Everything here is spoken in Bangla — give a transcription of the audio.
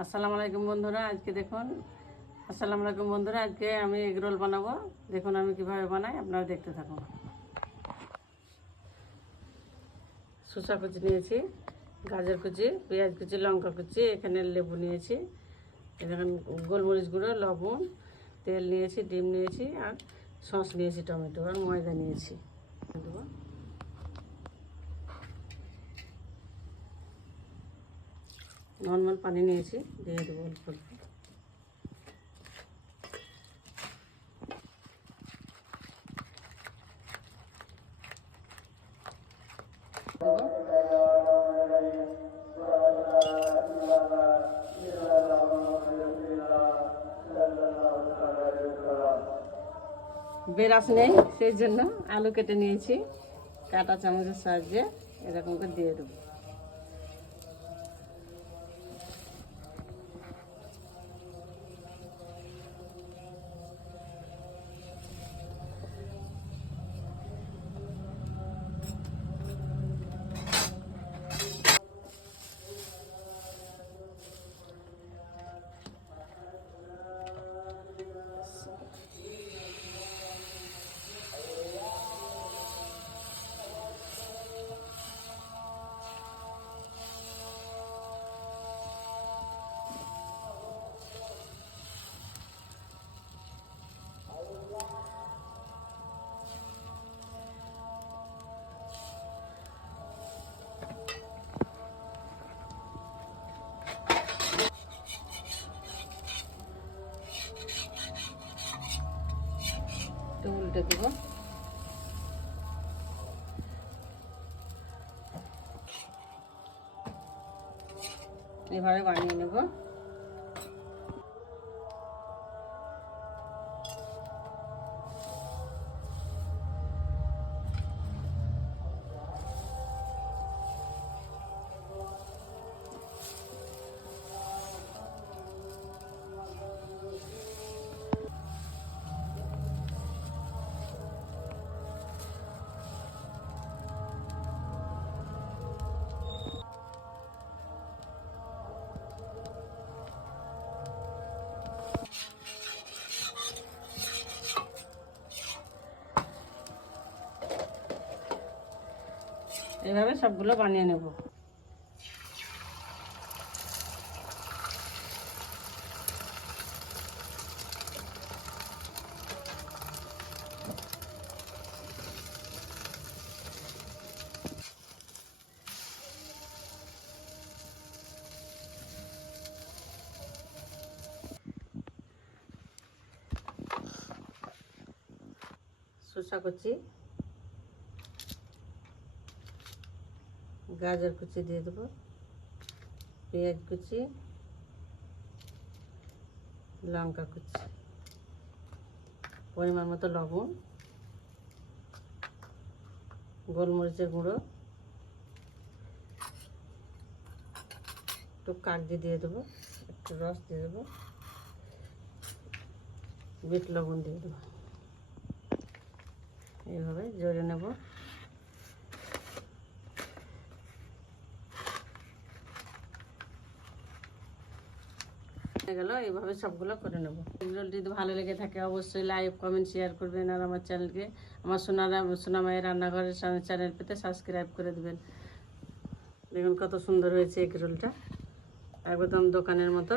আসসালামু আলাইকুম বন্ধুরা, আজকে দেখুন আসসালামু আলাইকুম বন্ধুরা, আজকে আমি এগ রোল বানাবো। দেখুন আমি কিভাবে বানাই, আপনারা দেখতে থাকুন। শসা কুচি নিয়েছি, গাজর কুচি, পেঁয়াজ কুচি, লঙ্কা কুচি, এখানে লেবু নিয়েছি, এখানে গোলমরিচ গুঁড়ো, লবণ, তেল নিয়েছি, ডিম নিয়েছি, আর সস নিয়েছি, টমেটো আর ময়দা নিয়েছি। দেবো নর্মাল পানি নিয়েছি, দিয়ে দেবো অল্প অল্প। বেরাস নেই, সেই জন্য আলু কেটে নিয়েছি, কাঁটা চামচের সাহায্যে এরকম করে দিয়ে দেবো। উল্টে দেব। এভাবে বানিয়ে নেব। এইভাবে সবগুলো বানিয়ে নেব। শসা কুচি, গাজর কুচি দিয়ে দেবো, পেঁয়াজ কুচি, লঙ্কা কুচি, পরিমাণ মতো লবণ, গোলমরিচের গুঁড়ো, একটু কাগজি দিয়ে দেবো, একটু রস দিয়ে দেবো, বিট লবণ দিয়ে দেবো। এইভাবে জড়িয়ে নেব। গেল, এইভাবে সবগুলো করে নেব। এগুলো যদি ভালো লেগে থাকে অবশ্যই লাইক, কমেন্ট, শেয়ার করবেন, আর আমার চ্যানেলকে, আমার সোনামায়ের রান্নাঘরের চ্যানেল পেতে সাবস্ক্রাইব করে দেবেন। দেখুন কত সুন্দর হয়েছে এগ রোলটা, একদম দোকানের মতো।